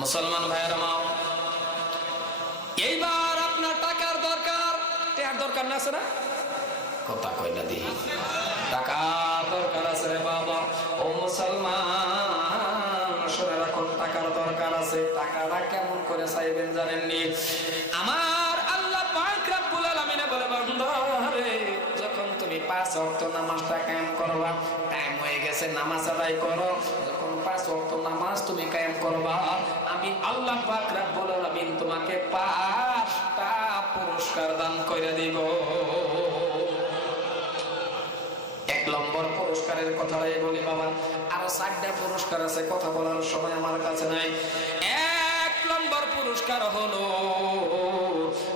মুসলমান ভাইয়ের মা, এইবার আপনার টাকার দরকার, টাকার দরকার না আছে না? কথা কই না দিই, টাকা দরকার আছে রে বাবা। ও মুসলমান, শুনে রাখুন, টাকার দরকার আছে। টাকাটা কেমন করে চাইবেন জানেননি? আমার আল্লাহ পাক রব্বুল আলামিন বলে, বান্দা রে, যখন তুমি 5 ওয়াক্ত নামাজটা কায়েম করবা, টাইম হয়ে গেছে, নামাজ আদায় করো। যখন 5 ওয়াক্ত নামাজ তুমি কায়েম করবা, আমি আল্লাহ পাক রব্বুল আলামিন তোমাকে 5টা পুরস্কার দান করে দিব। 1 নম্বর পুরস্কারের কথাটাই বলি বাবা, আরো 4টা পুরস্কার আছে, কথা বলার সময় আমার কাছে নাই। 1 নম্বর পুরস্কার হলো,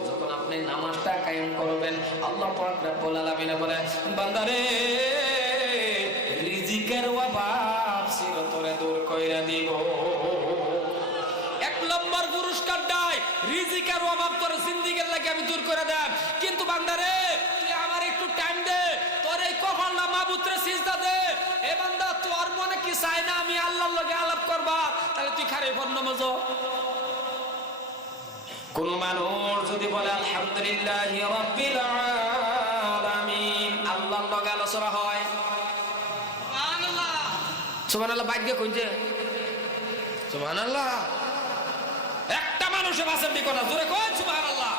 যখন আপনি নামাজটা কায়েম করবেন, আল্লাহ পাক রব্বুল আলামিন বলে, বান্দারে, রিজিকের অভাব চিরতরে দূর কইরা দিব। 1 নম্বর পুরস্কার দেয়, রিজিকের অভাব তোর জিন্দেগির লাগি আমি দূর করে দেব। কিন্তু বান্দারে, তুই আমার একটু টাইম দে, তোর এই কপালটা মাবুদরে সিজদা দে। এ বান্দা, তোর মনে কি চাই না আমি আল্লাহর লগে আলাপ করবা? তাহলে তুই খারে বন্ন মজো। কোন মানুষ যদি বলে আলহামদুলিল্লাহি রাব্বিল আলামিন, আল্লাহর লগে আলোচনা হয়, সুবহানাল্লাহ সুবহানাল্লাহ, বাইরে কইছে সুবহানাল্লাহ। একটা মানুষে বাসের দিকে না, জোরে কই সুবহানাল্লাহ।